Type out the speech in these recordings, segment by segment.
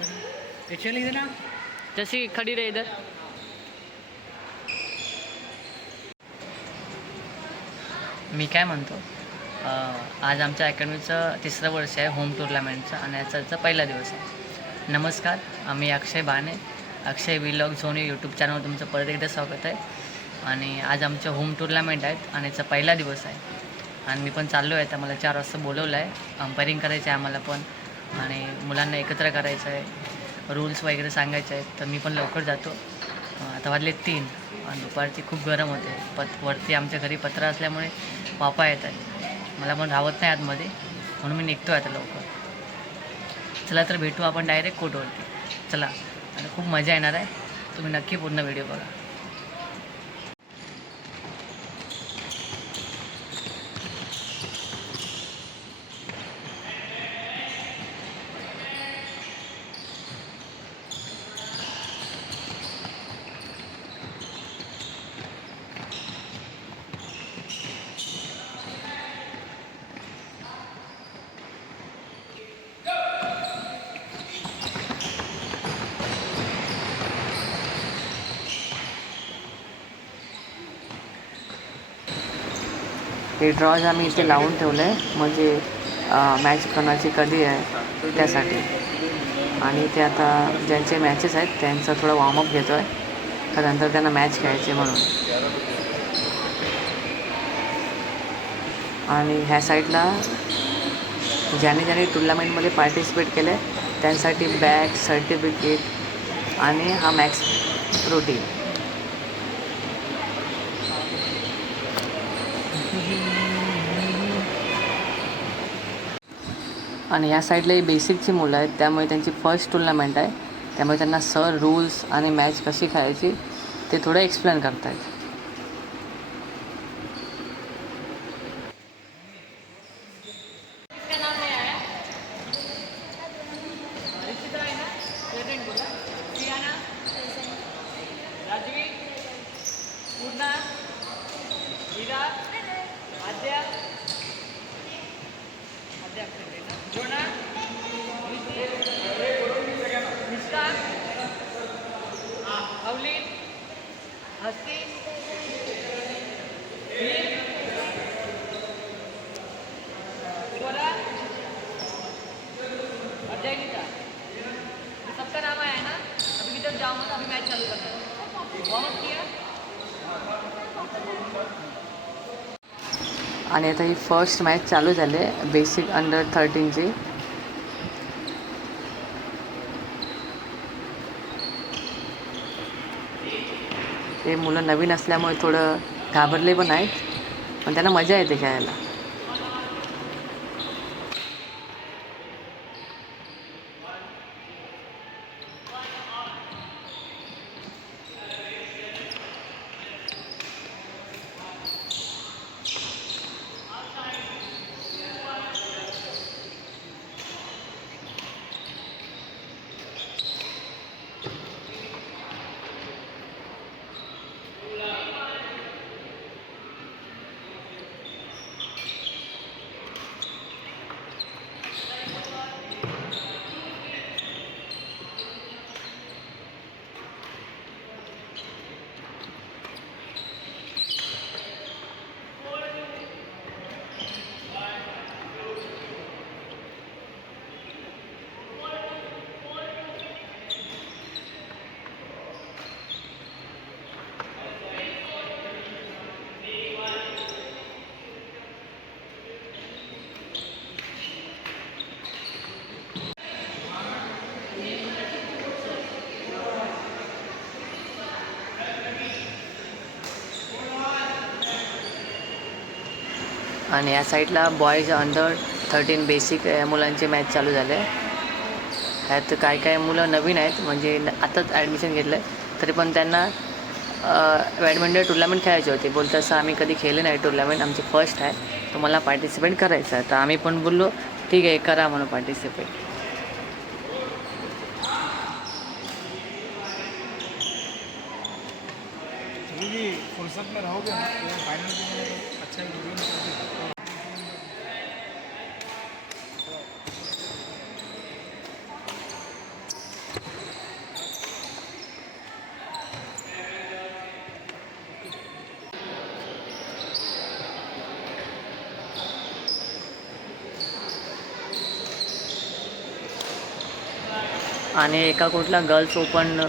चलिए ना जैसी खड़ी रहे इधर। मी काय म्हणतो, आज आमच्या अकॅडमीचं 3रं वर्ष आहे होम टुर्नामेंटचं आणि याचा पहिला दिवस आहे. नमस्कार, आम्ही अक्षय बाणे, अक्षय व्लॉग झोनी यूट्यूब चॅनलवर तुमचं परत एकदा स्वागत आहे. आणि आज आमचे होम टुर्नामेंट आहेत आणि याचा पहिला दिवस आहे आणि मी पण चाललो आहे. तर मला 4 वाजता बोलवलं आहे. अंपायरिंग करायचं आहे आम्हाला पण आणि मुलांना एकत्र करायचं आहे, रूल्स वगैरे सांगायचे आहेत. तर मी पण लवकर जातो. आता वाजले 3 आणि दुपारची खूप गरम होते. वरती आमच्या घरी पत्रा असल्यामुळे वाफा येत आहे. मला पण राहत नाही आतमध्ये, म्हणून मी निघतो आता लवकर. चला तर भेटू आपण डायरेक्ट कोर्टवरती. चला, आणि खूप मजा येणार आहे. तुम्ही नक्की पूर्ण व्हिडिओ बघा. हे ड्रॉज आम्ही इथे लावून ठेवलं आहे, म्हणजे मॅच कोणाची कधी आहे त्यासाठी. आणि ते आता ज्यांचे मॅचेस आहेत त्यांचा थोडा वॉर्मअप घेतो आहे, त्यानंतर त्यांना मॅच खेळायचे म्हणून. आणि ह्या साईडला ज्याने टुर्नामेंटमध्ये पार्टिसिपेट केलं आहे त्यांसाठी बॅग, सर्टिफिकेट आणि हा मॅक्स प्रोटीन. आणि या साईडला बेसिकची मुलं आहेत, त्यामुळे त्यांची फर्स्ट टुर्नामेंट आहे. त्यामुळे त्यांना सर रूल्स आणि मॅच कशी खेळायची ते थोडं एक्सप्लेन करत आहेत. सबका नाम आया ना, अभी की जब जाऊँगा तो अभी मैच चालू करना है. वार्म किया. आणि आता ही फर्स्ट मॅच चालू झाली आहे बेसिक अंडर 13ची. ते मुलं नवीन असल्यामुळे थोडं घाबरले पण आहेत, पण त्यांना मजा येते खेळायला. आणि या साईडला बॉयज अंडर 13 बेसिक मुलांचे मॅच चालू झाले. ह्यात काय मुलं नवीन आहेत, म्हणजे आताच ॲडमिशन घेतलं आहे, तरी पण त्यांना बॅडमिंटन टुर्नामेंट खेळायचे होते. बोलतं असं आम्ही कधी खेळले नाही टुर्नामेंट, आमची फर्स्ट आहे, तर मला पार्टिसिपेट करायचं आहे. तर आम्ही पण बोललो ठीक आहे करा म्हणून पार्टिसिपेट. फुर्सत में रहोगे ना तो फाइनल में अच्छा वीडियो आणि एका कुठला गर्ल्स ओपन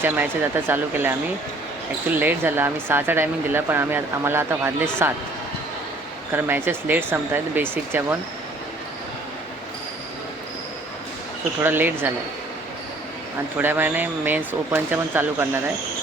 च्या मॅचेस आता चालू केल्या आम्ही. ॲक्च्युली लेट झाला, आम्ही 6चा टायमिंग दिला पण आम्हाला आता वाजले 7, कारण मॅचेस लेट संपत आहेत बेसिकच्या पण. सो थोडा लेट झाला आहे आणि थोड्या वेळाने मेन्स ओपनच्या पण चालू करणार आहे.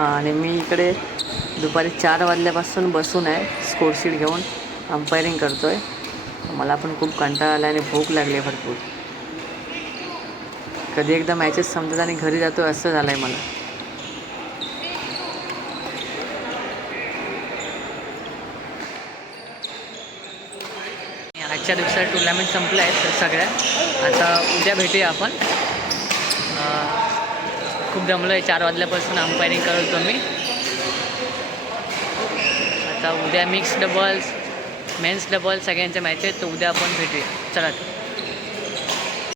आणि मी इकडे दुपारी 4 वाजल्यापासून बसून आहे स्कोरशीट घेऊन अंपायरिंग करतो आहे. मला पण खूप कंटाळा आला आणि भूक लागली आहे भरपूर. कधी एकदा मॅचेस संपतात आणि घरी जातो असं झालं आहे मला. आजच्या दिवसात टुर्नामेंट संपल्या आहेत सगळ्या. आता उद्या भेटूया आपण. खूप दमलो आहे, 4 वाजल्यापासून अंपायरिंग करत होतो मी. आता उद्या मिक्स डबल्स, मेन्स डबल्स सगळ्यांच्या मॅच आहेत, तर उद्या आपण भेटूया. चला.